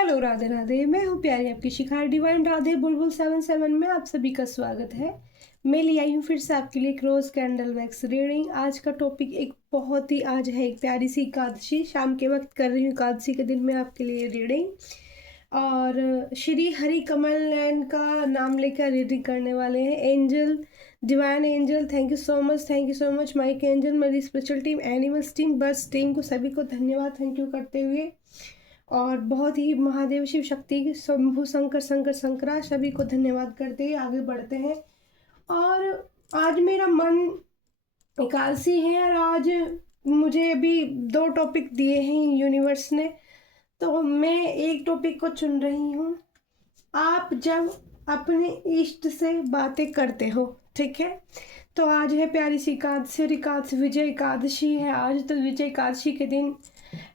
Hello, Radhe Radhe. मैं हूँ प्यारी आपकी शिखा डिवाइन राधे बुलबुल 77 में आप सभी का स्वागत है। मैं ले आई हूँ फिर से आपके लिए एक रोज़ कैंडल वैक्स रीडिंग। आज का टॉपिक एक बहुत ही आज है एक प्यारी सी एकादशी, शाम के वक्त कर रही हूँ एकादशी के दिन मैं आपके लिए रीडिंग। और श्री हरि कमल नयन का नाम लेकर रीडिंग करने वाले हैं। Angel, divine angel, thank you so much Mike angel, मेरी spiritual team, animals team, birds team को सभी को धन्यवाद, थैंक यू करते हुए। और बहुत ही महादेव शिव शक्ति शंभु शंकर शंकर शंकरा सभी को धन्यवाद करते हुए आगे बढ़ते हैं। और आज मेरा मन एकादशी है और आज मुझे अभी 2 टॉपिक दिए हैं यूनिवर्स ने, तो मैं एक टॉपिक को चुन रही हूँ। आप जब अपने इष्ट से बातें करते हो, ठीक है, तो आज है प्यारी सी एकादशी, एकादशी विजय एकादशी है आज। तो विजय एकादशी के दिन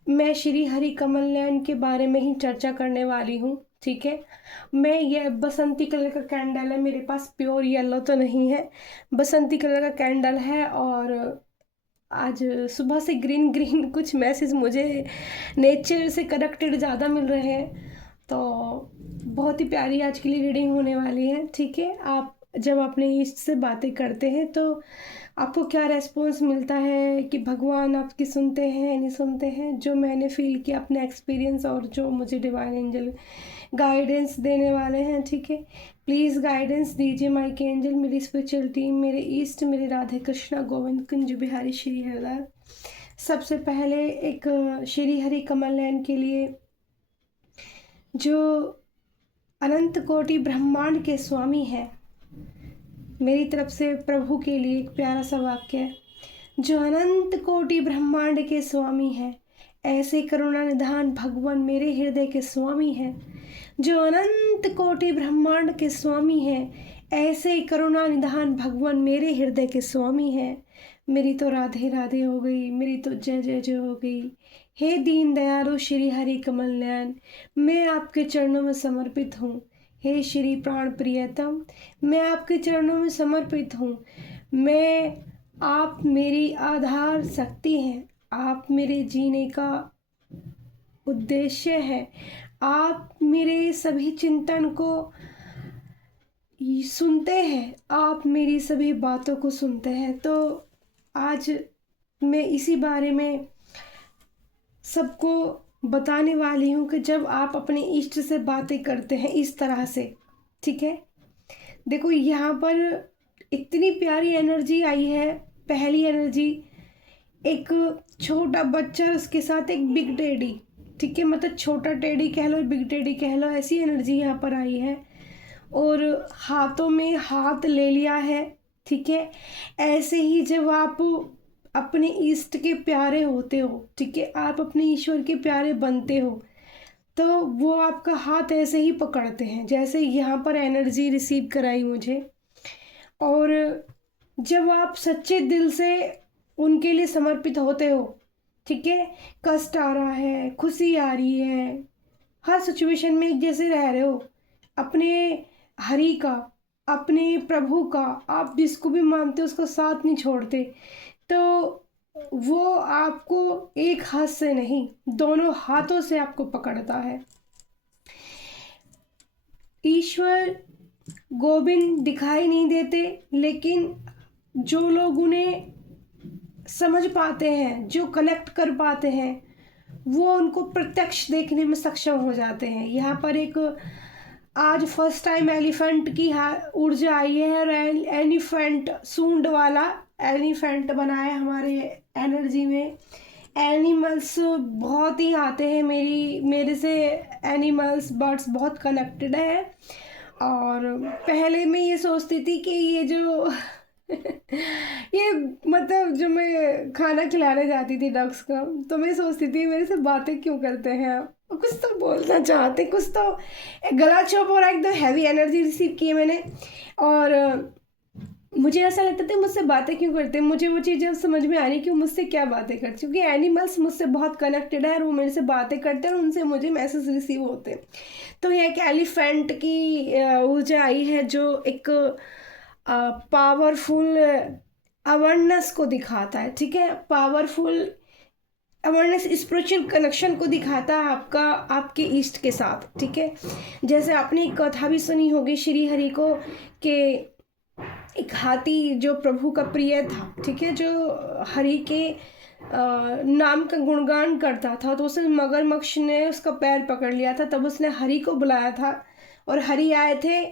मैं श्री हरि कमल नयन के बारे में ही चर्चा करने वाली हूँ, ठीक है। मैं ये बसंती कलर का कैंडल है मेरे पास, प्योर येलो तो नहीं है, बसंती कलर का कैंडल है। और आज सुबह से ग्रीन ग्रीन कुछ मैसेज मुझे नेचर से कनेक्टेड ज़्यादा मिल रहे हैं, तो बहुत ही प्यारी आज के लिए रीडिंग होने वाली है, ठीक है। आप जब अपने इष्ट से बातें करते हैं तो आपको क्या रेस्पॉन्स मिलता है, कि भगवान आपकी सुनते हैं नहीं सुनते हैं, जो मैंने फील किया अपने एक्सपीरियंस और जो मुझे डिवाइन एंजल गाइडेंस देने वाले हैं, ठीक है। प्लीज़ गाइडेंस दीजिए माइक एंजल, मेरी स्पिरिचुअल टीम, मेरे ईस्ट, मेरे राधे कृष्णा गोविंद कुंज बिहारी श्री हरिलाल। सबसे पहले एक श्री हरि कमल नयन के लिए, जो अनंत कोटि ब्रह्मांड के स्वामी है, मेरी तरफ से प्रभु के लिए एक प्यारा सा वाक्य है। जो अनंत कोटि ब्रह्मांड के स्वामी है, ऐसे करुणा निधान भगवान मेरे हृदय के स्वामी है। जो अनंत कोटि ब्रह्मांड के स्वामी है, ऐसे करुणा निधान भगवान मेरे हृदय के स्वामी है। मेरी तो राधे राधे हो गई, मेरी तो जय जय जय हो गई। हे दीन दयालु श्री हरि कमल नयन, मैं आपके चरणों में समर्पित हूँ। हे श्री प्राण प्रियतम, मैं आपके चरणों में समर्पित हूँ। आप मेरी आधार शक्ति हैं, आप मेरे जीने का उद्देश्य है, आप मेरे सभी चिंतन को सुनते हैं, आप मेरी सभी बातों को सुनते हैं। तो आज मैं इसी बारे में सबको बताने वाली हूँ कि जब आप अपने इष्ट से बातें करते हैं इस तरह से, ठीक है। देखो यहाँ पर इतनी प्यारी एनर्जी आई है। पहली एनर्जी, एक छोटा बच्चा उसके साथ एक बिग टेडी, ठीक है, मतलब छोटा टेडी कह लो, बिग टेडी कह लो, ऐसी एनर्जी यहाँ पर आई है। और हाथों में हाथ ले लिया है, ठीक है। ऐसे ही जब आप अपने इष्ट के प्यारे होते हो, ठीक है, आप अपने ईश्वर के प्यारे बनते हो, तो वो आपका हाथ ऐसे ही पकड़ते हैं जैसे यहाँ पर एनर्जी रिसीव कराई मुझे। और जब आप सच्चे दिल से उनके लिए समर्पित होते हो, ठीक है, कष्ट आ रहा है, खुशी आ रही है, हर सिचुएशन में एक जैसे रह रहे हो, अपने हरि का, अपने प्रभु का, आप जिसको भी मानते हो उसका साथ नहीं छोड़ते, तो वो आपको एक हाथ से नहीं, दोनों हाथों से आपको पकड़ता है। ईश्वर गोविंद दिखाई नहीं देते, लेकिन जो लोग उन्हें समझ पाते हैं, जो कनेक्ट कर पाते हैं, वो उनको प्रत्यक्ष देखने में सक्षम हो जाते हैं। यहाँ पर एक आज फर्स्ट टाइम एलिफेंट की ऊर्जा आई है, और एलिफेंट सूंड वाला एलिफेंट बनाया हमारे एनर्जी में। एनिमल्स बहुत ही आते हैं, मेरे से एनिमल्स बर्ड्स बहुत कनेक्टेड है। और पहले मैं ये सोचती थी कि ये जो ये मतलब जो मैं खाना खिलाने जाती थी डक्स का, तो मैं सोचती थी मेरे से बातें क्यों करते हैं आप, कुछ तो बोलना चाहते, कुछ तो गला चुप हो रहा है, एकदम हैवी एनर्जी रिसीव की है मैंने। और मुझे ऐसा लगता था मुझसे बातें क्यों करते हैं, मुझे वो चीज़ें समझ में आ रही कि वो मुझसे क्या बातें करते, क्योंकि एनिमल्स मुझसे बहुत कनेक्टेड है और वो मेरे से बातें करते हैं और उनसे मुझे मैसेज रिसीव होते हैं। तो ये एक एलिफेंट की ऊर्जा आई है, जो एक पावरफुल अवेयरनेस को दिखाता है, ठीक है, पावरफुल अवेयरनेस स्पिरिचुअल कनेक्शन को दिखाता है आपका आपके ईस्ट के साथ, ठीक है। जैसे आपने एक कथा भी सुनी होगी श्री हरि को कि एक हाथी जो प्रभु का प्रिय था, ठीक है, जो हरि के नाम का गुणगान करता था, तो उसे मगरमच्छ ने उसका पैर पकड़ लिया था, तब उसने हरि को बुलाया था और हरि आए थे,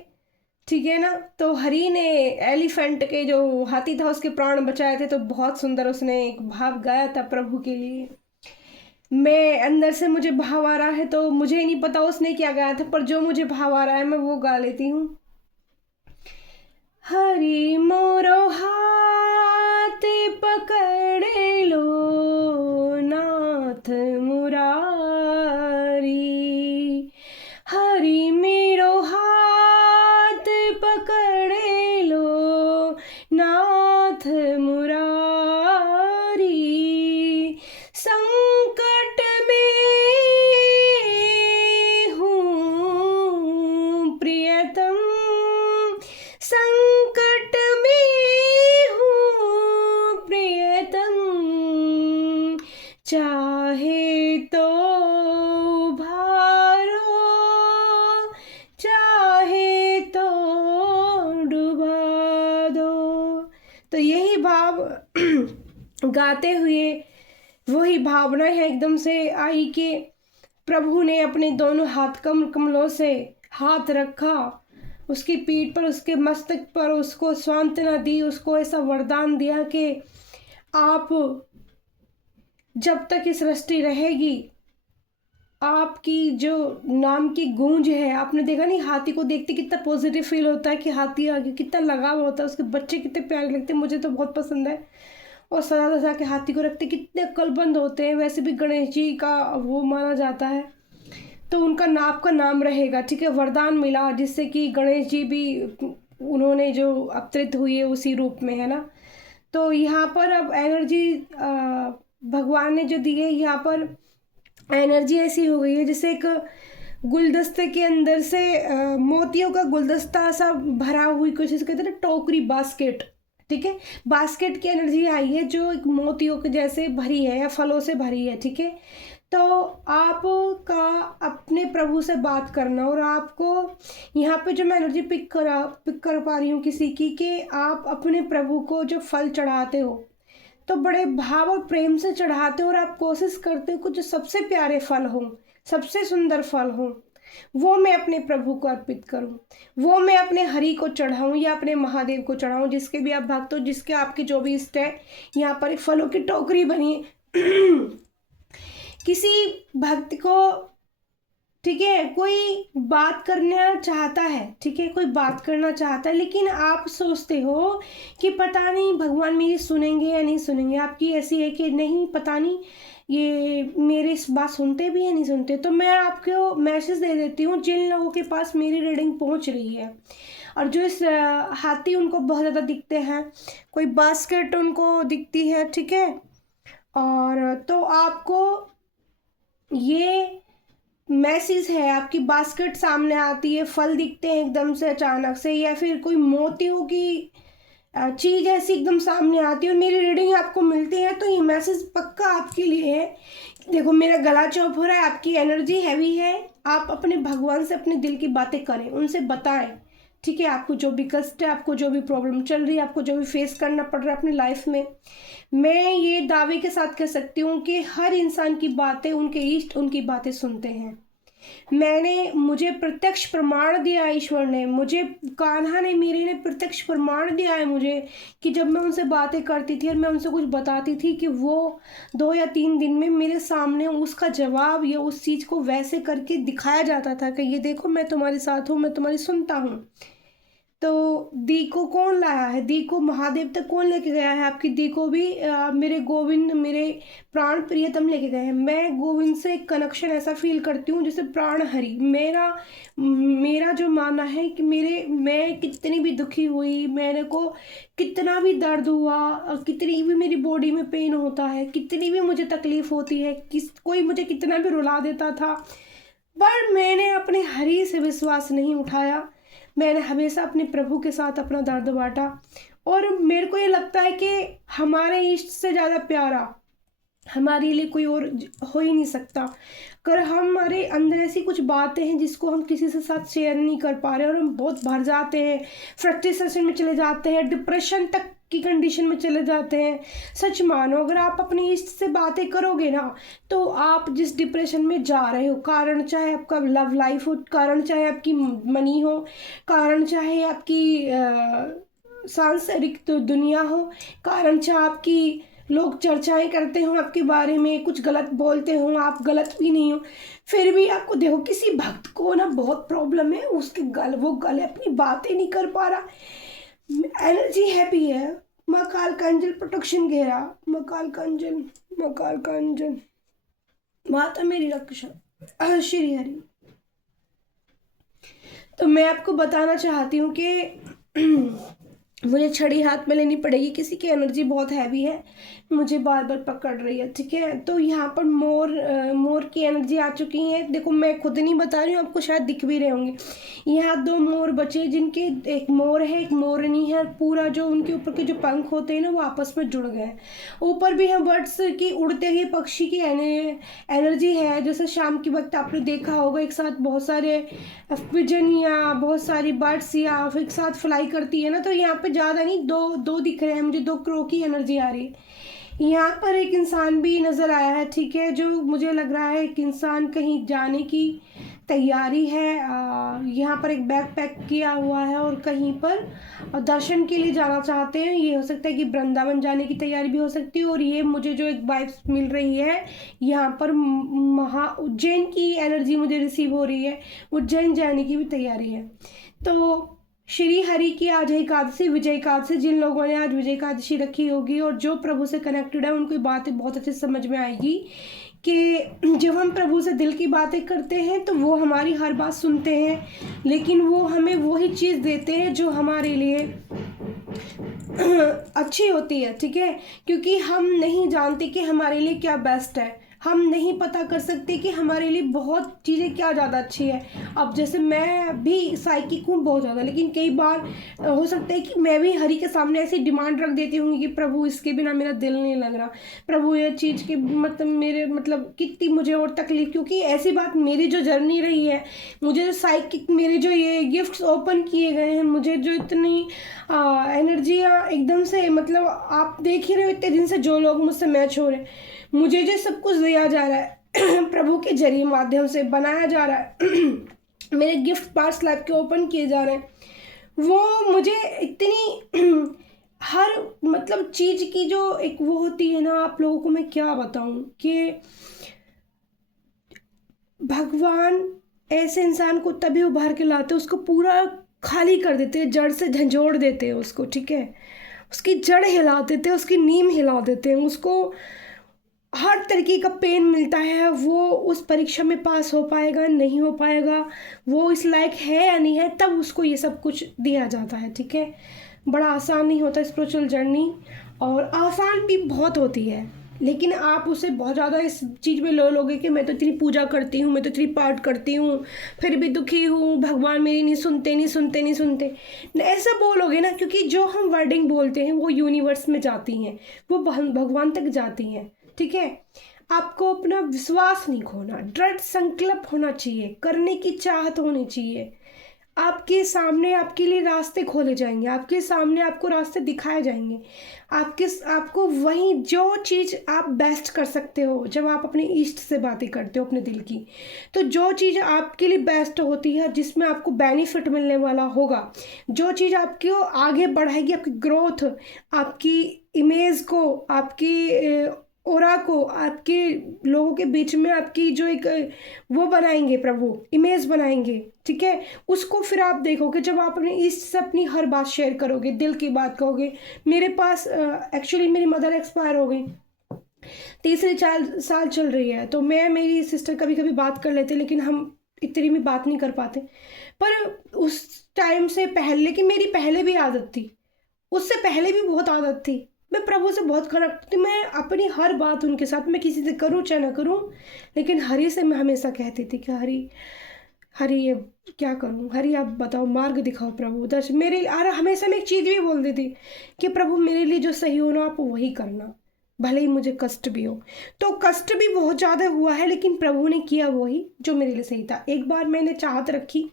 ठीक है ना। तो हरि ने एलिफेंट के जो हाथी था उसके प्राण बचाए थे। तो बहुत सुंदर उसने एक भाव गाया था प्रभु के लिए। मैं अंदर से मुझे भाव आ रहा है तो मुझे नहीं पता उसने क्या गाया था, पर जो मुझे भाव आ रहा है मैं वो गा लेती हूँ। हरि मोरो हाथ पकड़े लो, नाथ मुरारी। हरि मेरो हाथ पकड़े लो, नाथ मुरारी। संकट में हूँ प्रियतम, संकट में हूँ प्रियतम, चाहे तो उभारो, चाहे तो डुबा दो। तो यही भाव गाते हुए वही भावना है एकदम से आई कि प्रभु ने अपने दोनों हाथ कमलों से हाथ रखा उसकी पीठ पर, उसके मस्तक पर, उसको सांत्वना दी, उसको ऐसा वरदान दिया कि आप जब तक ये सृष्टि रहेगी आपकी जो नाम की गूंज है। आपने देखा नहीं, हाथी को देखते कितना पॉजिटिव फील होता है कि हाथी आ गया, कितना लगाव होता है, उसके बच्चे कितने प्यारे लगते हैं, मुझे तो बहुत पसंद है। और सजा सजा के हाथी को रखते कितने अक्लमंद होते हैं। वैसे भी गणेश जी का वो माना जाता है, तो उनका नाप का नाम रहेगा, ठीक है। वरदान मिला जिससे कि गणेश जी भी उन्होंने जो अवतरित हुए उसी रूप में, है ना। तो यहाँ पर अब एनर्जी भगवान ने जो दी है, यहाँ पर एनर्जी ऐसी हो गई है जैसे एक गुलदस्ते के अंदर से मोतियों का गुलदस्ता सा भरा हुई, कुछ इसे कहते हैं ना टोकरी, बास्केट, ठीक है। बास्केट की एनर्जी आई है जो एक मोतियों के जैसे भरी है या फलों से भरी है, ठीक है। तो आपका अपने प्रभु से बात करना, और आपको यहाँ पे जो मैं एनर्जी पिक कर पा रही हूँ किसी की, कि आप अपने प्रभु को जो फल चढ़ाते हो तो बड़े भाव और प्रेम से चढ़ाते हो, और आप कोशिश करते हो कि जो सबसे प्यारे फल हों, सबसे सुंदर फल हों, वो मैं अपने प्रभु को अर्पित करूं, वो मैं अपने हरि को चढ़ाऊं या अपने महादेव को चढ़ाऊं, जिसके भी आप भक्त हो, जिसके आपके जो भी इष्ट है। यहाँ पर एक फलों की टोकरी बनी है किसी भक्त को, ठीक है, कोई बात करना चाहता है, ठीक है, कोई बात करना चाहता है, लेकिन आप सोचते हो कि पता नहीं भगवान मेरी सुनेंगे या नहीं सुनेंगे। आपकी ऐसी है कि नहीं, पता नहीं ये मेरी इस बात सुनते भी या नहीं सुनते। तो मैं आपको मैसेज दे देती हूँ जिन लोगों के पास मेरी रीडिंग पहुँच रही है, और जो इस हाथी उनको बहुत ज़्यादा दिखते हैं, कोई बास्केट उनको दिखती है, ठीक है। और तो आपको ये मैसेज है, आपकी बास्केट सामने आती है, फल दिखते हैं एकदम से अचानक से, या फिर कोई मोतियों की चीज़ ऐसी एकदम सामने आती है और मेरी रीडिंग आपको मिलती है, तो ये मैसेज पक्का आपके लिए है। देखो मेरा गला चौप हो रहा है, आपकी एनर्जी हैवी है। आप अपने भगवान से अपने दिल की बातें करें, उनसे बताएं, ठीक है। आपको जो भी कष्ट है, आपको जो भी प्रॉब्लम चल रही है, आपको जो भी फेस करना पड़ रहा है अपनी लाइफ में, मैं ये दावे के साथ कह सकती हूँ कि हर इंसान की बातें उनके इष्ट उनकी बातें सुनते हैं। मुझे प्रत्यक्ष प्रमाण दिया ईश्वर ने, मुझे कान्हा ने, मेरे ने प्रत्यक्ष प्रमाण दिया है मुझे, कि जब मैं उनसे बातें करती थी और मैं उनसे कुछ बताती थी कि वो 2 या 3 दिन में मेरे सामने उसका जवाब या उस चीज़ को वैसे करके दिखाया जाता था कि ये देखो मैं तुम्हारे साथ हूँ, मैं तुम्हारी सुनता हूँ। तो दी को कौन लाया है, दी को महादेव तक कौन लेके गया है? आपकी दी को भी मेरे गोविंद, मेरे प्राण प्रियतम लेके गए हैं। मैं गोविंद से एक कनेक्शन ऐसा फील करती हूँ जैसे प्राण हरि। मेरा जो मानना है कि मैं कितनी भी दुखी हुई, मेरे को कितना भी दर्द हुआ, कितनी भी मेरी बॉडी में पेन होता है, कितनी भी मुझे तकलीफ होती है, कोई मुझे कितना भी रुला देता था, पर मैंने अपने हरि से विश्वास नहीं उठाया। मैंने हमेशा अपने प्रभु के साथ अपना दर्द बांटा। और मेरे को ये लगता है कि हमारे इष्ट से ज़्यादा प्यारा हमारे लिए कोई और हो ही नहीं सकता। अगर हमारे अंदर ऐसी कुछ बातें हैं जिसको हम किसी से साथ शेयर नहीं कर पा रहे और हम बहुत भर जाते हैं, फ्रस्ट्रेशन में चले जाते हैं, डिप्रेशन तक की कंडीशन में चले जाते हैं, सच मानो अगर आप अपनी इष्ट से बातें करोगे ना, तो आप जिस डिप्रेशन में जा रहे हो, कारण चाहे आपका लव लाइफ हो, कारण चाहे आपकी मनी हो, कारण चाहे आपकी सांसारिक तो दुनिया हो, कारण चाहे आपकी लोग चर्चाएं करते हो आपके बारे में, कुछ गलत बोलते हो, आप गलत भी नहीं हो, फिर भी आपको देखो किसी भक्त को ना बहुत प्रॉब्लम है, उसके वो गले अपनी बातें नहीं कर पा रहा, एनर्जी हैप्पी है। महाकाल का अंजल प्रोटेक्शन घेरा, महाकाल का अंजल, महाकाल का अंजल, माता मेरी रक्षा, श्री हरि। तो मैं आपको बताना चाहती हूँ कि मुझे छड़ी हाथ में लेनी पड़ेगी, किसी की एनर्जी बहुत हैवी है, मुझे बार बार पकड़ रही है, ठीक है। तो यहाँ पर मोर की एनर्जी आ चुकी है। देखो मैं खुद नहीं बता रही हूँ, आपको शायद दिख भी रहे होंगे। यहाँ 2 मोर बचे, जिनके एक मोर है एक मोरनी है, पूरा जो उनके ऊपर के जो पंख होते हैं ना वो आपस में जुड़ गए। ऊपर भी हम बर्ड्स की, उड़ते हुए पक्षी की एनर्जी है। जैसे शाम के वक्त आपने देखा होगा एक साथ बहुत सारे पिजन या बहुत सारी बर्ड्स या एक साथ फ्लाई करती है ना, तो यहाँ पे ज़्यादा नहीं, दो दिख रहे हैं मुझे, 2 क्रो की एनर्जी आ रही है। यहाँ पर एक इंसान भी नज़र आया है, ठीक है, जो मुझे लग रहा है एक इंसान कहीं जाने की तैयारी है। यहाँ पर एक बैग पैक किया हुआ है और कहीं पर दर्शन के लिए जाना चाहते हैं। ये हो सकता है कि वृंदावन जाने की तैयारी भी हो सकती है। और ये मुझे जो एक वाइब्स मिल रही है, यहाँ पर उज्जैन की एनर्जी मुझे रिसीव हो रही है, उज्जैन जाने की भी तैयारी है। तो श्री हरि की आज एकादशी, विजय एकादशी, जिन लोगों ने आज विजय एकादशी रखी होगी और जो प्रभु से कनेक्टेड है, उनको बातें बहुत अच्छे समझ में आएगी कि जब हम प्रभु से दिल की बातें करते हैं तो वो हमारी हर बात सुनते हैं, लेकिन वो हमें वही चीज़ देते हैं जो हमारे लिए अच्छी होती है, ठीक है। क्योंकि हम नहीं जानते कि हमारे लिए क्या बेस्ट है, हम नहीं पता कर सकते कि हमारे लिए बहुत चीज़ें क्या ज़्यादा अच्छी है। अब जैसे मैं भी साइकिक हूँ बहुत ज़्यादा, लेकिन कई बार हो सकता है कि मैं भी हरि के सामने ऐसी डिमांड रख देती हूँ कि प्रभु इसके बिना मेरा दिल नहीं लग रहा, प्रभु ये चीज़ के मतलब कितनी मुझे और तकलीफ, क्योंकि ऐसी बात मेरी जो जर्नी रही है, मुझे जो साइकिक मेरे जो ये गिफ्ट्स ओपन किए गए हैं, मुझे जो इतनी एनर्जियाँ एकदम से, मतलब आप देख ही रहे हो इतने दिन से जो लोग मुझसे मैच हो रहे हैं, मुझे जो सब कुछ दिया जा रहा है प्रभु के जरिए माध्यम से बनाया जा रहा है मेरे गिफ्ट पास लाइफ के ओपन किए जा रहे हैं, वो मुझे इतनी हर मतलब चीज़ की जो एक वो होती है ना, आप लोगों को मैं क्या बताऊं कि भगवान ऐसे इंसान को तभी उभार के लाते, उसको पूरा खाली कर देते हैं, जड़ से झंझोड़ देते हैं उसको, ठीक है, उसकी जड़ हिला देते हैं, उसकी नींव हिला देते हैं, उसको हर तरीके का पेन मिलता है। वो उस परीक्षा में पास हो पाएगा नहीं हो पाएगा, वो इस लायक है या नहीं है, तब उसको ये सब कुछ दिया जाता है, ठीक है। बड़ा आसान नहीं होता स्पिरिचुअल जर्नी, और आसान भी बहुत होती है, लेकिन आप उसे बहुत ज़्यादा इस चीज़ में लो लोगे कि मैं तो इतनी पूजा करती हूँ, मैं तो इतनी पाठ करती हूँ, फिर भी दुखी हूँ, भगवान मेरी नहीं सुनते नहीं सुनते नहीं सुनते, ऐसा बोलोगे ना, क्योंकि जो हम वर्डिंग बोलते हैं वो यूनिवर्स में जाती हैं, वो भगवान तक जाती हैं, ठीक है। आपको अपना विश्वास नहीं खोना, दृढ़ संकल्प होना चाहिए, करने की चाहत होनी चाहिए, आपके सामने आपके लिए रास्ते खोले जाएंगे, आपके सामने आपको रास्ते दिखाए जाएंगे, आपको वही जो चीज़ आप बेस्ट कर सकते हो, जब आप अपने इष्ट से बातें करते हो अपने दिल की, तो जो चीज़ आपके लिए बेस्ट होती है, जिसमें आपको बेनिफिट मिलने वाला होगा, जो चीज़ आपको आगे बढ़ाएगी, आपकी ग्रोथ, आपकी इमेज को, आपकी ओरा को, आपके लोगों के बीच में आपकी जो एक वो बनाएंगे प्रभु, इमेज बनाएंगे, ठीक है। उसको फिर आप देखोगे जब आप अपने इससे अपनी हर बात शेयर करोगे, दिल की बात कहोगे। मेरे पास एक्चुअली मेरी मदर एक्सपायर हो गई, तीसरे 4 साल चल रही है, तो मैं मेरी सिस्टर कभी कभी बात कर लेते, लेकिन हम इतनी भी बात नहीं कर पाते। पर उस टाइम से पहले की मेरी पहले भी आदत थी, उससे पहले भी बहुत आदत थी, मैं प्रभु से बहुत कनेक्ट थी, मैं अपनी हर बात उनके साथ, मैं किसी से करूँ चाहे ना करूँ, लेकिन हरि से मैं हमेशा कहती थी कि हरि, हरि ये क्या करूँ, हरि आप बताओ, मार्ग दिखाओ प्रभु, दर्श मेरे। और हमेशा मैं एक चीज़ भी बोलती थी कि प्रभु मेरे लिए जो सही हो ना आप वही करना, भले ही मुझे कष्ट भी हो। तो कष्ट भी बहुत ज़्यादा हुआ है, लेकिन प्रभु ने किया वही जो मेरे लिए सही था। एक बार मैंने चाहत रखी,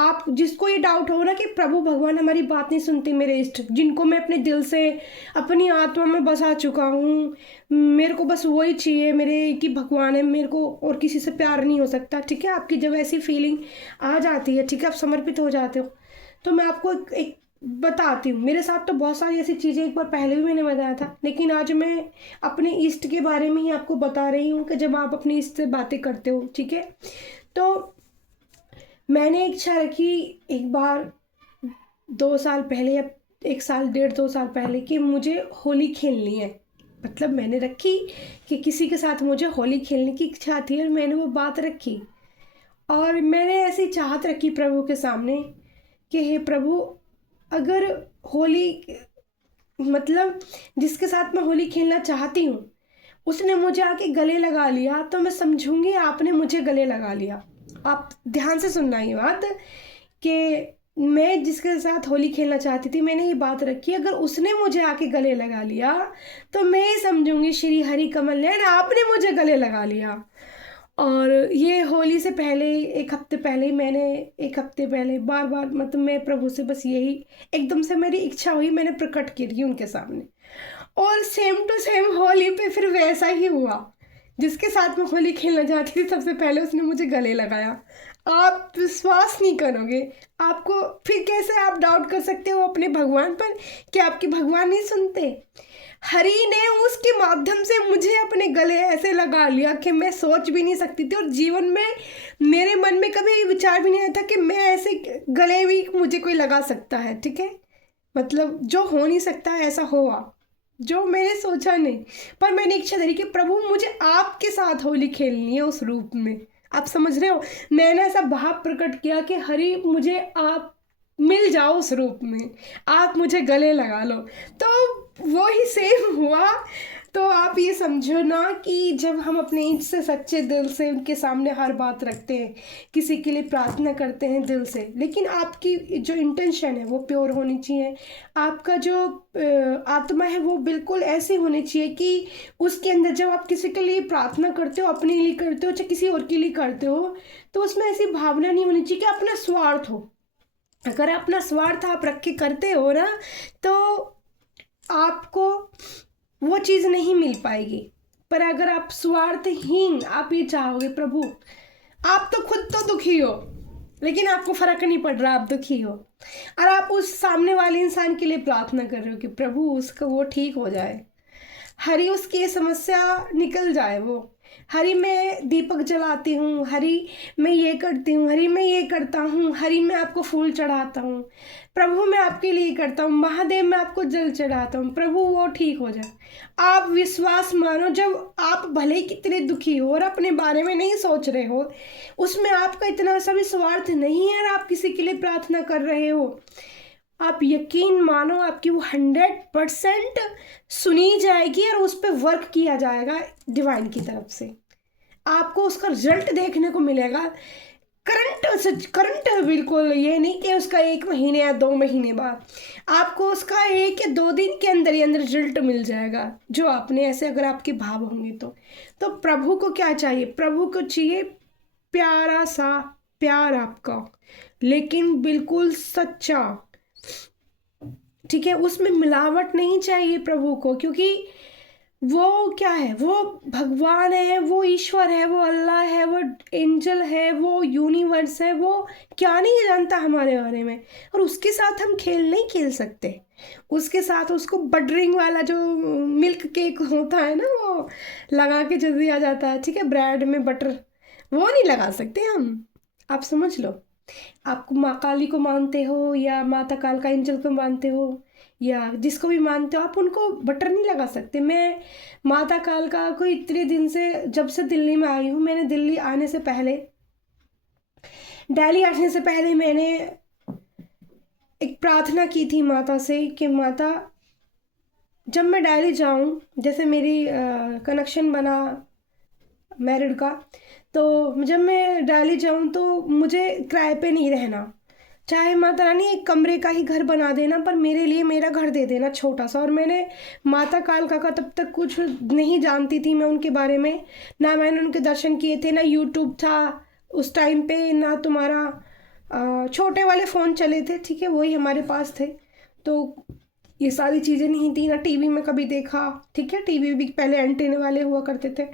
आप जिसको ये डाउट हो ना कि प्रभु भगवान हमारी बात नहीं सुनते, मेरे इष्ट जिनको मैं अपने दिल से अपनी आत्मा में बसा चुका हूँ, मेरे को बस वही चाहिए मेरे कि भगवान है, मेरे को और किसी से प्यार नहीं हो सकता, ठीक है। आपकी जब ऐसी फीलिंग आ जाती है, ठीक है, आप समर्पित हो जाते हो, तो मैं आपको एक बताती हूँ। मेरे साथ तो बहुत सारी ऐसी चीज़ें एक बार पहले भी मैंने बताया था, लेकिन आज मैं अपने इष्ट के बारे में ही आपको बता रही हूँ कि जब आप अपने इष्ट से बातें करते हो, ठीक है। तो मैंने इच्छा रखी एक बार 2 साल पहले या 1 साल 1.5 2 साल पहले कि मुझे होली खेलनी है। मतलब मैंने रखी कि किसी के साथ मुझे होली खेलने की इच्छा थी, और मैंने वो बात रखी और मैंने ऐसी चाहत रखी प्रभु के सामने कि हे प्रभु, अगर होली मतलब जिसके साथ मैं होली खेलना चाहती हूँ उसने मुझे आके गले लगा लिया, तो मैं समझूंगी आपने मुझे गले लगा लिया। आप ध्यान से सुनना ये बात कि मैं जिसके साथ होली खेलना चाहती थी, मैंने ये बात रखी, अगर उसने मुझे आके गले लगा लिया तो मैं ही समझूंगी श्री हरि कमल नयन आपने मुझे गले लगा लिया। और ये होली से पहले 1 हफ्ते पहले ही मैंने 1 हफ्ते पहले बार बार मतलब मैं प्रभु से बस यही एकदम से मेरी इच्छा हुई, मैंने प्रकट की उनके सामने। और सेम टू सेम होली पे फिर वैसा ही हुआ। जिसके साथ मैं होली खेलना चाहती थी सबसे पहले उसने मुझे गले लगाया। आप विश्वास नहीं करोगे, आपको फिर कैसे आप डाउट कर सकते हो अपने भगवान पर कि आपके भगवान नहीं सुनते। हरि ने उसके माध्यम से मुझे अपने गले ऐसे लगा लिया कि मैं सोच भी नहीं सकती थी, और जीवन में मेरे मन में कभी विचार भी नहीं आया था कि मैं ऐसे गले भी मुझे कोई लगा सकता है, ठीक है। मतलब जो हो नहीं सकता है ऐसा हुआ, जो मैंने सोचा नहीं। पर मैंने इच्छा धरी कि प्रभु मुझे आपके साथ होली खेलनी है उस रूप में। आप समझ रहे हो, मैंने ऐसा भाव प्रकट किया कि हरि मुझे आप मिल जाओ उस रूप में, आप मुझे गले लगा लो। तो वो ही सेम हुआ। तो आप ये समझो ना कि जब हम अपने ईट से सच्चे दिल से उनके सामने हर बात रखते हैं, किसी के लिए प्रार्थना करते हैं दिल से, लेकिन आपकी जो इंटेंशन है वो प्योर होनी चाहिए। आपका जो आत्मा है वो बिल्कुल ऐसी होनी चाहिए कि उसके अंदर जब आप किसी के लिए प्रार्थना करते हो, अपने लिए करते हो चाहे किसी और के लिए करते हो, तो उसमें ऐसी भावना नहीं होनी चाहिए कि अपना स्वार्थ हो। अगर अपना स्वार्थ आप रख के करते हो ना, तो आपको वो चीज़ नहीं मिल पाएगी। पर अगर आप स्वार्थहीन आप ये चाहोगे प्रभु, आप तो खुद तो दुखी हो लेकिन आपको फर्क नहीं पड़ रहा आप दुखी हो, और आप उस सामने वाले इंसान के लिए प्रार्थना कर रहे हो कि प्रभु उसका वो ठीक हो जाए, हरी उसकी ये समस्या निकल जाए। वो हरी मैं दीपक जलाती हूँ, हरी मैं ये करती हूँ, हरी मैं ये करता हूँ, हरी मैं आपको फूल चढ़ाता हूँ, प्रभु मैं आपके लिए करता हूँ, महादेव मैं आपको जल चढ़ाता हूँ, प्रभु वो ठीक हो जाए। आप विश्वास मानो, जब आप भले ही कितने दुखी हो और अपने बारे में नहीं सोच रहे हो, उसमें आपका इतना सा भी स्वार्थ नहीं है और आप किसी के लिए प्रार्थना कर रहे हो, आप यकीन मानो आपकी वो 100% सुनी जाएगी और उस पर वर्क किया जाएगा डिवाइन की तरफ से। आपको उसका रिजल्ट देखने को मिलेगा करंट, बिल्कुल ये नहीं कि उसका 1 महीने या 2 महीने बाद, आपको उसका 1 या 2 दिन के अंदर ही अंदर रिजल्ट मिल जाएगा जो आपने ऐसे अगर आपके भाव होंगे तो प्रभु को क्या चाहिए? प्रभु को चाहिए प्यारा सा प्यार आपका, लेकिन बिल्कुल सच्चा, ठीक है। उसमें मिलावट नहीं चाहिए प्रभु को, क्योंकि वो क्या है, वो भगवान है, वो ईश्वर है, वो अल्लाह है, वो एंजल है, वो यूनिवर्स है, वो क्या नहीं जानता हमारे बारे में। और उसके साथ हम खेल नहीं खेल सकते। उसके साथ उसको बटरिंग वाला जो मिल्क केक होता है ना, वो लगा के जो दिया जाता है, ठीक है, ब्रेड में बटर, वो नहीं लगा सकते हम। आप समझ लो, आप माँ काली को मानते हो या माता काल का एंजल को मानते हो या जिसको भी मानते हो, आप उनको बटर नहीं लगा सकते। मैं माता काल का को इतने दिन से, जब से दिल्ली में आई हूँ, मैंने दिल्ली आने से पहले, दिल्ली आने से पहले मैंने एक प्रार्थना की थी माता से कि माता जब मैं दिल्ली जाऊँ, जैसे मेरी कनेक्शन बना मैरिड का, तो जब मैं दिल्ली जाऊँ तो मुझे किराए पे नहीं रहना, चाहे माता रानी एक कमरे का ही घर बना देना, पर मेरे लिए मेरा घर दे देना छोटा सा। और मैंने माता कालका का तब तक कुछ नहीं जानती थी मैं उनके बारे में, ना मैंने उनके दर्शन किए थे, ना यूट्यूब था उस टाइम पे, ना तुम्हारा छोटे वाले फ़ोन चले थे, ठीक है, वही हमारे पास थे। तो ये सारी चीज़ें नहीं थी, ना टीवी में कभी देखा, ठीक है, टीवी भी पहले एंटीने वाले हुआ करते थे,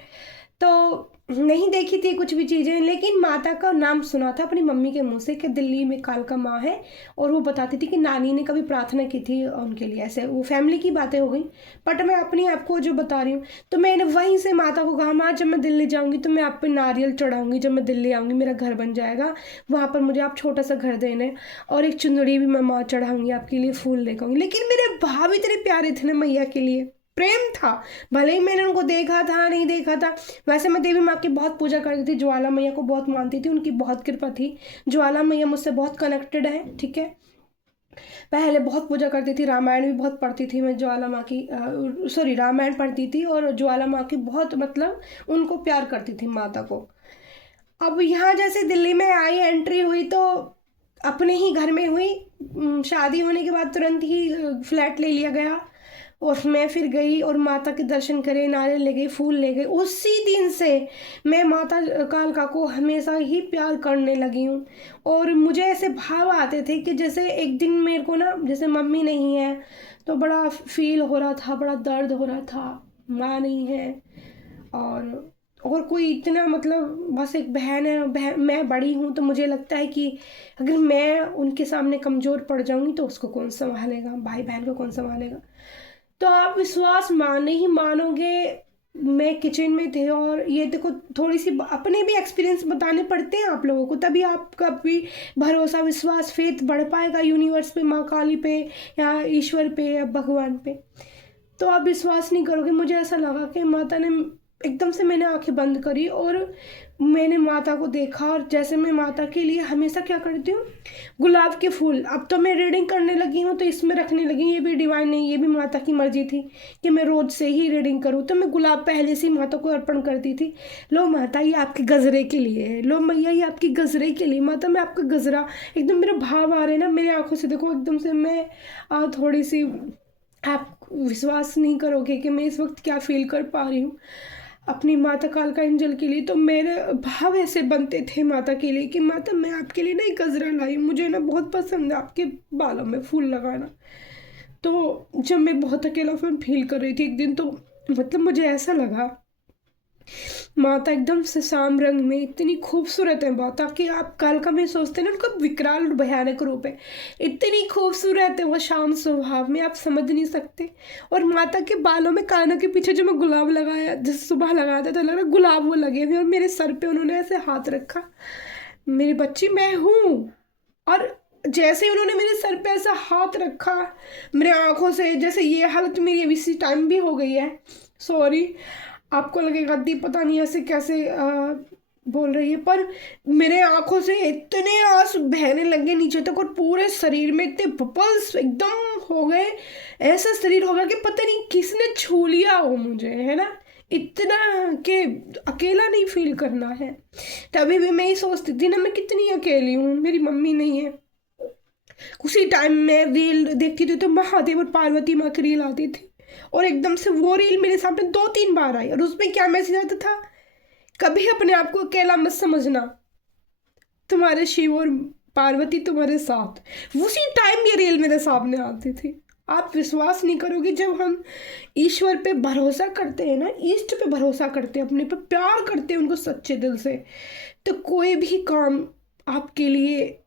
तो नहीं देखी थी कुछ भी चीज़ें। लेकिन माता का नाम सुना था अपनी मम्मी के मुंह से कि दिल्ली में कालका माँ है, और वो बताती थी कि नानी ने कभी प्रार्थना की थी उनके लिए, ऐसे वो फैमिली की बातें हो गई। बट मैं अपनी आपको जो बता रही हूँ, तो मैंने वहीं से माता को कहा, माँ जब मैं दिल्ली जाऊँगी तो मैं आप पे नारियल चढ़ाऊँगी, जब मैं दिल्ली आऊँगी मेरा घर बन जाएगा, वहाँ पर मुझे आप छोटा सा घर देने, और एक चुंदड़ी भी मैं माँ चढ़ाऊँगी आपके लिए, फूल लेकर आऊँगी। लेकिन मेरे भाव इतने प्यारे थे ना मैया के लिए, प्रेम था, भले ही मैंने उनको देखा था नहीं देखा था। वैसे मैं देवी माँ की बहुत पूजा करती थी, ज्वाला मैया को बहुत मानती थी, उनकी बहुत कृपा थी, ज्वाला मैया मुझसे बहुत कनेक्टेड है, ठीक है। पहले बहुत पूजा करती थी, रामायण भी बहुत पढ़ती थी मैं, ज्वाला माँ की सॉरी रामायण पढ़ती थी, और ज्वाला माँ की बहुत मतलब उनको प्यार करती थी माता को। अब यहाँ जैसे दिल्ली में आई, एंट्री हुई तो अपने ही घर में हुई, शादी होने के बाद तुरंत ही फ्लैट ले लिया गया, और मैं फिर गई और माता के दर्शन करे, नारियल ले गई, फूल ले गई। उसी दिन से मैं माता कालका को हमेशा ही प्यार करने लगी हूँ। और मुझे ऐसे भाव आते थे कि जैसे एक दिन मेरे को ना, जैसे मम्मी नहीं है तो बड़ा फील हो रहा था, बड़ा दर्द हो रहा था, माँ नहीं है, और कोई इतना मतलब बस एक बहन है, मैं बड़ी हूँ, तो मुझे लगता है कि अगर मैं उनके सामने कमज़ोर पड़ जाऊँगी तो उसको कौन संभालेगा, भाई बहन को कौन संभालेगा। तो आप विश्वास माने ही मानोगे, मैं किचन में थे, और ये देखो थोड़ी सी अपने भी एक्सपीरियंस बताने पड़ते हैं आप लोगों को, तभी आपका भी भरोसा, विश्वास, फेथ बढ़ पाएगा यूनिवर्स पे, माँ काली पे, या ईश्वर पे, या भगवान पे। तो आप विश्वास नहीं करोगे, मुझे ऐसा लगा कि माता ने एकदम से, मैंने आंखें बंद करी और मैंने माता को देखा। और जैसे मैं माता के लिए हमेशा क्या करती हूँ, गुलाब के फूल, अब तो मैं रीडिंग करने लगी हूँ तो इसमें रखने लगी, ये भी डिवाइन नहीं, ये भी माता की मर्जी थी कि मैं रोज से ही रीडिंग करूँ, तो मैं गुलाब पहले से ही माता को अर्पण करती थी। लो माता ये आपके गजरे के लिए है, लो मैया ये आपकी गजरे के लिए, माता मैं आपका गजरा, एकदम मेरे भाव आ रहे हैं ना मेरे आंखों से, देखो एकदम से मैं थोड़ी सी, आप विश्वास नहीं करोगे कि मैं इस वक्त क्या फील कर पा रही हूँ अपनी माता कालका एंजल के लिए। तो मेरे भाव ऐसे बनते थे माता के लिए कि माता मैं आपके लिए ना एक गजरा लाई, मुझे ना बहुत पसंद है आपके बालों में फूल लगाना। तो जब मैं बहुत अकेलापन फील कर रही थी एक दिन, तो मतलब मुझे ऐसा लगा माता एकदम से शाम रंग में इतनी खूबसूरत है माता कि आप कालका में सोचते हैं ना उनका विकराल और भयानक रूप है, इतनी खूबसूरत है वो शाम स्वभाव में, आप समझ नहीं सकते। और माता के बालों में, कानों के पीछे जो मैं गुलाब लगाया, जिस सुबह लगाया था तो लग रहा गुलाब वो लगे हुए, और मेरे सर पे उन्होंने ऐसे हाथ रखा, मेरी बच्ची मैं हूँ। और जैसे ही उन्होंने मेरे सर पे ऐसा हाथ रखा, मेरे आंखों से, जैसे ये हालत मेरी अभी इसी टाइम भी हो गई है, सॉरी आपको लगेगा दी पता नहीं ऐसे कैसे बोल रही है, पर मेरे आंखों से इतने आंसू बहने लगे नीचे तक, और पूरे शरीर में इतने बबल्स एकदम हो गए, ऐसा शरीर हो गया कि पता नहीं किसने छू लिया हो मुझे, है ना, इतना कि अकेला नहीं फील करना है। तभी भी मैं ही सोचती थी ना मैं कितनी अकेली हूँ, मेरी मम्मी नहीं है। उसी टाइम में रील देखती थी तो महादेव और पार्वती माँ की रील आती थी, और एकदम से वो रील मेरे सामने 2-3 बार आई, और उसमें क्या मैसेज आता था, कभी अपने आप को अकेला मत समझना, तुम्हारे शिव और पार्वती तुम्हारे साथ। उसी टाइम ये रील मेरे सामने आती थी। आप विश्वास नहीं करोगे, जब हम ईश्वर पे भरोसा करते हैं ना, इष्ट पे भरोसा करते हैं, अपने पे प्यार करते हैं उनको सच्चे दिल से, तो कोई भी काम आपके लिए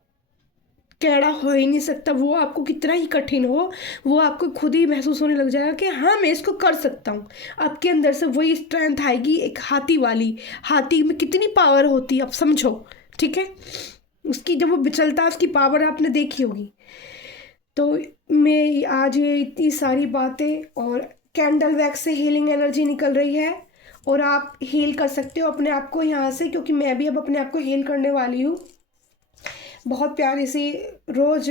टेढ़ा हो ही नहीं सकता। वो आपको कितना ही कठिन हो, वो आपको खुद ही महसूस होने लग जाएगा कि हाँ मैं इसको कर सकता हूँ। आपके अंदर से वही स्ट्रेंथ आएगी, एक हाथी वाली, हाथी में कितनी पावर होती है आप समझो, ठीक है, उसकी जब वो बिचलता है उसकी पावर आपने देखी होगी। तो मैं आज ये इतनी सारी बातें, और कैंडल वैक्स से हीलिंग एनर्जी निकल रही है, और आप हील कर सकते हो अपने आप को यहाँ से, क्योंकि मैं भी अब अपने आप को हील करने वाली हूँ। बहुत प्यारी सी रोज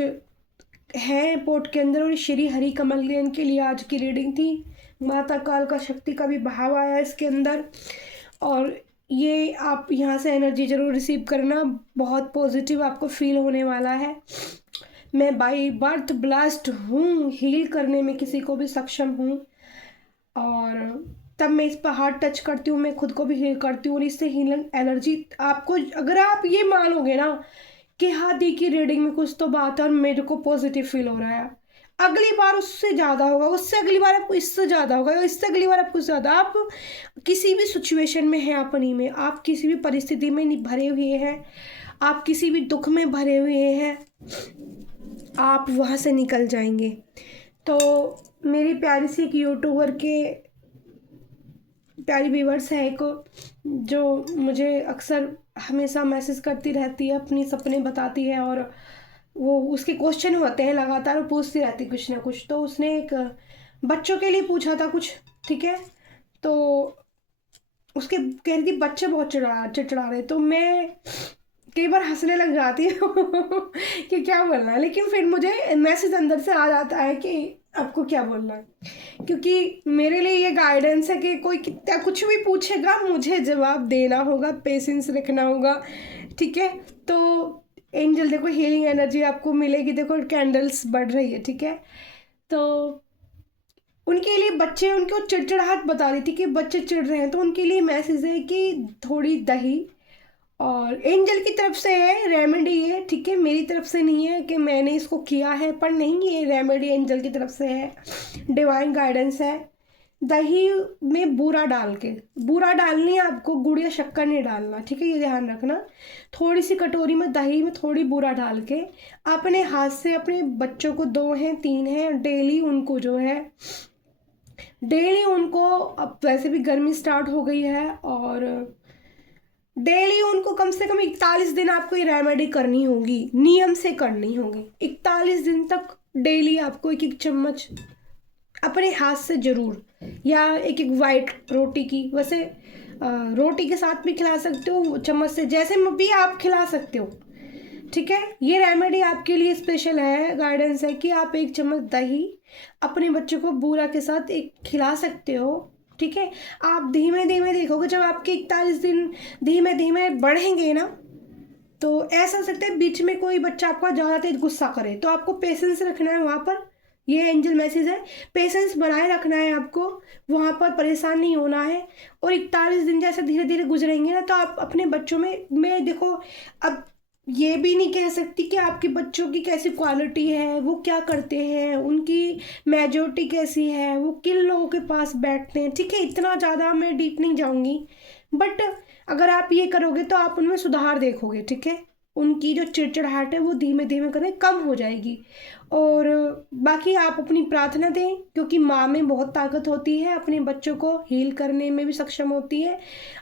है पोर्ट के अंदर, और श्री हरि कमल के लिए आज की रीडिंग थी। माता काल का शक्ति का भी भाव आया इसके अंदर, और ये आप यहाँ से एनर्जी ज़रूर रिसीव करना, बहुत पॉजिटिव आपको फील होने वाला है। मैं बाई बर्थ ब्लेस्ड हूँ, हील करने में किसी को भी सक्षम हूँ, और तब मैं इस पर हार्ट टच करती हूँ, मैं खुद को भी हील करती हूँ, और इससे हीलिंग एनर्जी आपको, अगर आप ये मानोगे ना कि हाँ दी की रीडिंग में कुछ तो बात है और मेरे को पॉजिटिव फील हो रहा है, अगली बार उससे ज़्यादा होगा, उससे अगली बार आपको इससे ज़्यादा होगा, इससे अगली बार आपको ज़्यादा। आप किसी भी सिचुएशन में हैं अपनी में, आप किसी भी परिस्थिति में भरे हुए हैं, आप किसी भी दुख में भरे हुए हैं, आप वहाँ से निकल जाएंगे। तो मेरी प्यारी सी एक यूट्यूबर के प्यारी व्यूवर्स है एक, जो मुझे अक्सर हमेशा मैसेज करती रहती है, अपनी सपने बताती है, और वो उसके क्वेश्चन होते हैं लगातार, वो पूछती रहती कुछ ना कुछ। तो उसने एक बच्चों के लिए पूछा था कुछ, ठीक है, तो उसके कह रही थी बच्चे बहुत चिड़चिड़ा रहे, तो मैं कई बार हंसने लग जाती हूँ कि क्या बोलना है, लेकिन फिर मुझे मैसेज अंदर से आ जाता है कि आपको क्या बोलना है, क्योंकि मेरे लिए ये गाइडेंस है कि कोई कितना कुछ भी पूछेगा मुझे जवाब देना होगा, पेशेंस रखना होगा, ठीक है। तो एंजल देखो हीलिंग एनर्जी आपको मिलेगी, देखो कैंडल्स बढ़ रही है, ठीक है। तो उनके लिए बच्चे, उनको चिड़चिड़ाहट बता रही थी कि बच्चे चिढ़ रहे हैं, तो उनके लिए मैसेज है कि थोड़ी दही, और एंजल की तरफ से है रेमेडी है, ठीक है, मेरी तरफ से नहीं है कि मैंने इसको किया है, पर नहीं, ये रेमेडी एंजल की तरफ से है, डिवाइन गाइडेंस है। दही में बूरा डाल के, बूरा डालनी है आपको, गुड़ या शक्कर नहीं डालना, ठीक है, ये ध्यान रखना। थोड़ी सी कटोरी में दही में थोड़ी बूरा डाल के अपने हाथ से अपने बच्चों को, 2 हैं 3 हैं, डेली उनको जो है, डेली उनको, अब वैसे भी गर्मी स्टार्ट हो गई है, और डेली उनको कम से कम 41 दिन आपको ये रेमेडी करनी होगी, नियम से करनी होगी, 41 दिन तक डेली आपको एक एक चम्मच अपने हाथ से जरूर, या एक एक वाइट रोटी की, वैसे रोटी के साथ भी खिला सकते हो, चम्मच से जैसे में भी आप खिला सकते हो, ठीक है। ये रेमेडी आपके लिए स्पेशल है, गाइडेंस है कि आप 1 चम्मच दही अपने बच्चे को बूरा के साथ एक खिला सकते हो, ठीक है। आप धीमे धीमे देखोगे, जब आपके 41 दिन धीमे धीमे बढ़ेंगे ना, तो ऐसा हो सकता है बीच में कोई बच्चा आपका ज़्यादा तेज गुस्सा करे, तो आपको पेशेंस रखना है वहाँ पर, ये एंजल मैसेज है, पेशेंस बनाए रखना है आपको, वहाँ पर परेशान नहीं होना है। और 41 दिन जैसे धीरे धीरे गुजरेंगे ना, तो आप अपने बच्चों में, मैं देखो अब ये भी नहीं कह सकती कि आपके बच्चों की कैसी क्वालिटी है, वो क्या करते हैं, उनकी मेजोरिटी कैसी है, वो किन लोगों के पास बैठते हैं, ठीक है, इतना ज़्यादा मैं डीप नहीं जाऊँगी, बट अगर आप ये करोगे तो आप उनमें सुधार देखोगे, ठीक है। उनकी जो चिड़चिड़ाहट है वो धीमे धीमे करके कम हो जाएगी। और बाकी आप अपनी प्रार्थना दें, क्योंकि माँ में बहुत ताकत होती है, अपने बच्चों को हील करने में भी सक्षम होती है।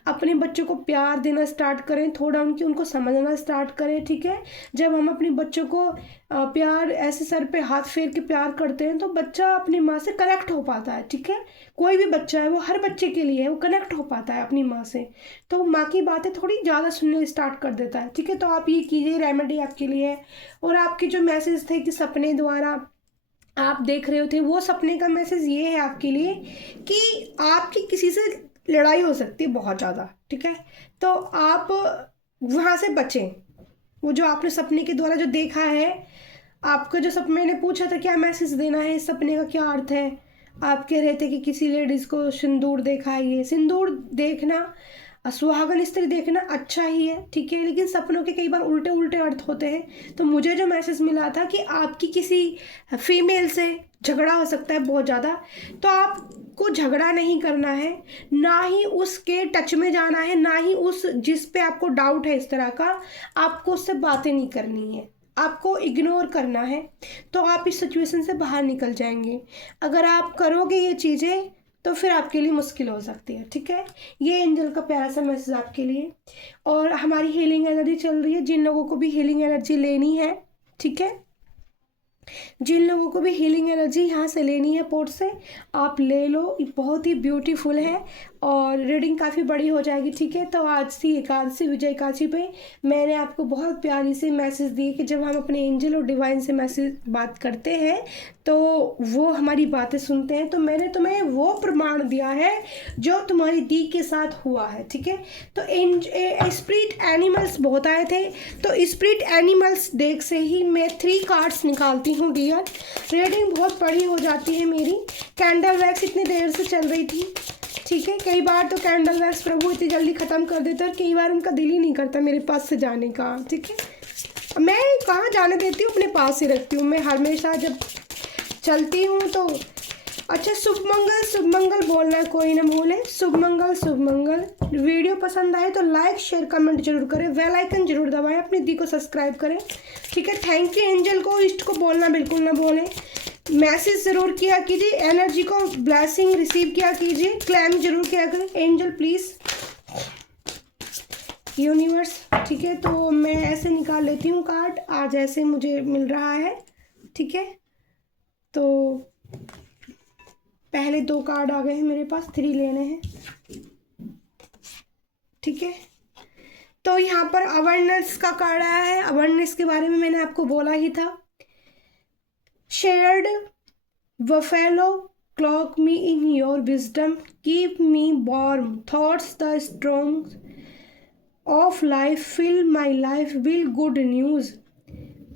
अपने बच्चों को प्यार देना स्टार्ट करें, थोड़ा उनको समझना स्टार्ट करें, ठीक है। जब हम अपने बच्चों को प्यार ऐसे सर पे हाथ फेर के प्यार करते हैं, तो बच्चा अपनी माँ से कनेक्ट हो पाता है, ठीक है। कोई भी बच्चा है, वो हर बच्चे के लिए है, वो कनेक्ट हो पाता है अपनी माँ से, तो माँ की बातें थोड़ी ज़्यादा सुनने स्टार्ट कर देता है, ठीक है। तो आप ये कीजिए, रेमेडी आपके लिए है। और आपके जो मैसेज थे कि सपने द्वारा आप देख रहे थे, वो सपने का मैसेज ये है आपके लिए कि आपकी किसी से लड़ाई हो सकती है बहुत ज़्यादा, ठीक है। तो आप वहाँ से बचें, वो जो आपने सपने के द्वारा जो देखा है, आपको जो सपने मैंने पूछा था क्या मैसेज देना है, इस सपने का क्या अर्थ है, आप कह रहे थे कि किसी लेडीज़ को सिंदूर देखा है, ये सिंदूर देखना, सुहागन स्त्री देखना अच्छा ही है, ठीक है, लेकिन सपनों के कई बार उल्टे उल्टे अर्थ होते हैं। तो मुझे जो मैसेज मिला था कि आपकी किसी फीमेल से झगड़ा हो सकता है बहुत ज़्यादा, तो आपको झगड़ा नहीं करना है, ना ही उसके टच में जाना है, ना ही उस जिस पे आपको डाउट है इस तरह का, आपको उससे बातें नहीं करनी है, आपको इग्नोर करना है, तो आप इस सिचुएशन से बाहर निकल जाएंगे। अगर आप करोगे ये चीज़ें तो फिर आपके लिए मुश्किल हो सकती है, ठीक है। ये एंजल का प्यारा सा मैसेज आपके लिए। और हमारी हीलिंग एनर्जी चल रही है, जिन लोगों को भी हीलिंग एनर्जी लेनी है, ठीक है, जिन लोगों को भी हीलिंग एनर्जी यहाँ से लेनी है पोर्ट से, आप ले लो, ये बहुत ही ब्यूटीफुल है। और रीडिंग काफ़ी बड़ी हो जाएगी, ठीक है। तो आज सी एकादशी, विजय एकादशी पे मैंने आपको बहुत प्यारी सी मैसेज दी कि जब हम अपने एंजल और डिवाइन से मैसेज बात करते हैं तो वो हमारी बातें सुनते हैं। तो मैंने तुम्हें वो प्रमाण दिया है जो तुम्हारी दी के साथ हुआ है, ठीक है। तो स्पिरिट एनिमल्स बहुत आए थे, तो स्पिरिट एनिमल्स डेक से ही मैं 3 कार्ड्स निकालती हूँ डियर। रीडिंग बहुत बड़ी हो जाती है मेरी। कैंडल वैक्स इतनी देर से चल रही थी, ठीक है। कई बार तो कैंडल वैक्स प्रभु इतनी जल्दी ख़त्म कर देता है और कई बार उनका दिल ही नहीं करता मेरे पास से जाने का, ठीक है। मैं कहाँ जाने देती हूँ, अपने पास ही रखती हूँ मैं हमेशा जब चलती हूँ तो। अच्छा, शुभ मंगल बोलना कोई ना भूले। शुभ मंगल। वीडियो पसंद आए तो लाइक शेयर कमेंट जरूर करें, बेल आइकन जरूर दबाएं, अपनी दी को सब्सक्राइब करें, ठीक है। थैंक यू एंजल को, इष्ट को बोलना बिल्कुल ना भूलें। मैसेज ज़रूर किया कीजिए, एनर्जी को ब्लेसिंग रिसीव किया कीजिए, क्लेम जरूर किया करें। एंजल प्लीज़, यूनिवर्स, ठीक है। तो मैं ऐसे निकाल लेती हूँ कार्ड, आज ऐसे मुझे मिल रहा है, ठीक है। तो पहले 2 कार्ड आ गए हैं मेरे पास, 3 लेने हैं, ठीक है। तो यहाँ पर अवेयरनेस का कार्ड आया है। अवेयरनेस के बारे में मैंने आपको बोला ही था। Shared buffalo cloak me in your wisdom, keep me warm thoughts, the storms of life fill my life will good news,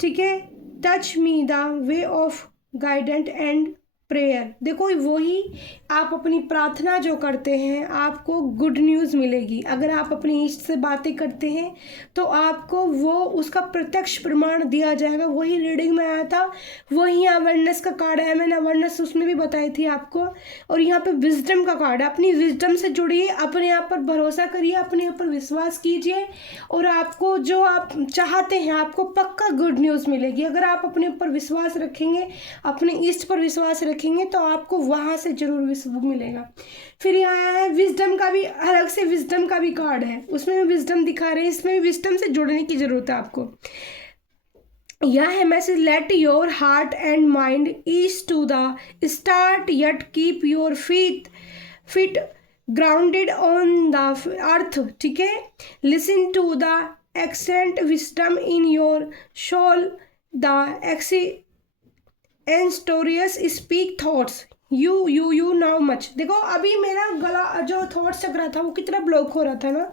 ठीक है। Touch me the way of guidance and prayer. देखो वही आप अपनी प्रार्थना जो करते हैं आपको गुड न्यूज़ मिलेगी। अगर आप अपनी इष्ट से बातें करते हैं तो आपको वो उसका प्रत्यक्ष प्रमाण दिया जाएगा। वही रीडिंग में आया था, वही अवेयरनेस का कार्ड है, मैंने अवेयरनेस उसमें भी बताई थी आपको। और यहाँ पे विजडम का कार्ड है। अपनी विजडम से जुड़िए, अपने आप पर भरोसा करिए, अपने ऊपर विश्वास कीजिए और आपको जो आप चाहते हैं आपको पक्का गुड न्यूज़ मिलेगी। अगर आप अपने ऊपर विश्वास रखेंगे, अपने इष्ट पर विश्वास रखेंगे तो आपको वहाँ से जरूर वो मिलेगा। फिर यहाँ है विजडम का भी, अलग से विजडम का भी कार्ड है, उसमें भी विजडम दिखा रहे हैं, इसमें भी विजडम से जुड़ने की जरूरत है आपको। यह है message, let your heart and mind ease to the start yet keep your feet grounded on the earth, ठीक है। Listen to the accent wisdom in your soul, the end stories speak thoughts you now much. देखो अभी मेरा गला जो thoughts चल रहा था वो कितना ब्लॉक हो रहा था ना।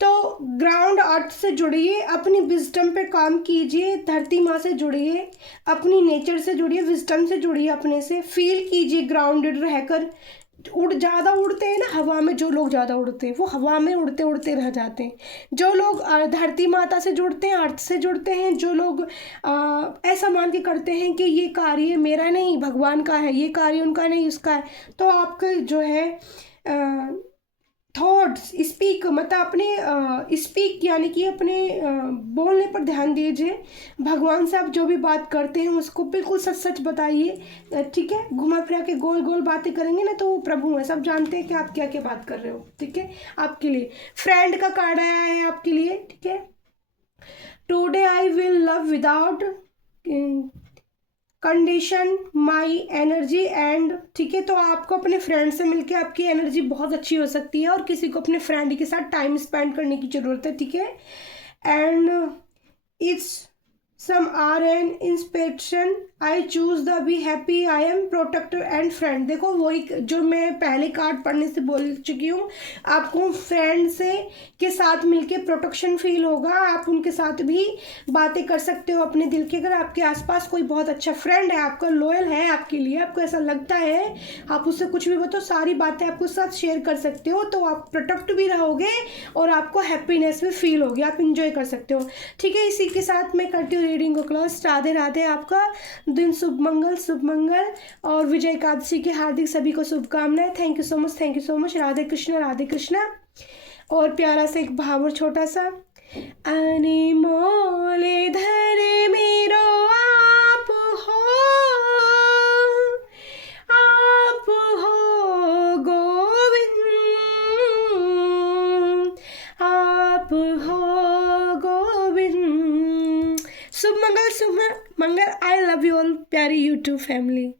तो ग्राउंड अर्थ से जुड़िए, अपनी विजडम पे काम कीजिए, धरती माँ से जुड़िए, अपनी नेचर से जुड़िए, विजडम से जुड़िए, अपने से फील कीजिए ग्राउंडेड रहकर। ज़्यादा उड़ते हैं ना हवा में, जो लोग ज़्यादा उड़ते हैं वो हवा में उड़ते उड़ते रह जाते हैं। जो लोग धरती माता से जुड़ते हैं, अर्थ से जुड़ते हैं, जो लोग ऐसा मान के करते हैं कि ये कार्य मेरा नहीं भगवान का है, ये कार्य उनका नहीं उसका है, तो आपके जो है थॉट्स स्पीक, मतलब अपने स्पीक यानी कि अपने बोलने पर ध्यान दीजिए। भगवान से आप जो भी बात करते हैं उसको बिल्कुल सच सच बताइए, ठीक है। घुमा फिरा के गोल गोल बातें करेंगे ना तो वो प्रभु है, सब जानते हैं कि आप क्या क्या बात कर रहे हो, ठीक है। आपके लिए फ्रेंड का कार्ड आया है आपके लिए, ठीक है। Today I will love without condition my energy and, ठीक है। तो आपको अपने फ्रेंड से मिलके आपकी एनर्जी बहुत अच्छी हो सकती है और किसी को अपने फ्रेंड के साथ टाइम स्पेंड करने की ज़रूरत है, ठीक है। And it's some are an inspiration, I choose the be happy, I am protector and friend. देखो वही जो मैं पहले कार्ड पढ़ने से बोल चुकी हूँ, आपको फ्रेंड से के साथ मिलके प्रोटेक्शन फील होगा। आप उनके साथ भी बातें कर सकते हो अपने दिल की। अगर आपके आसपास कोई बहुत अच्छा फ्रेंड है, आपका लॉयल है आपके लिए, आपको ऐसा लगता है आप उससे कुछ भी बताओ, सारी बातें आपको साथ शेयर कर सकते हो, तो आप प्रोटेक्ट भी रहोगे और आपको हैप्पीनेस भी फील होगी, आप इंजॉय कर सकते हो, ठीक है। इसी के साथ मैं करती हूँ रीडिंग को क्लोज। राधे राधे, आपका दिन शुभ मंगल और विजय एकादशी की हार्दिक सभी को शुभकामनाएं। Thank you so much. Radhe Krishna. और प्यारा सा एक भाव और छोटा सा, अनमोल धर मेरो आप हो गोविंद, आप हो गोविंद। शुभ मंगल। आई लव यू ऑल प्यारी यूट्यूब फैमिली।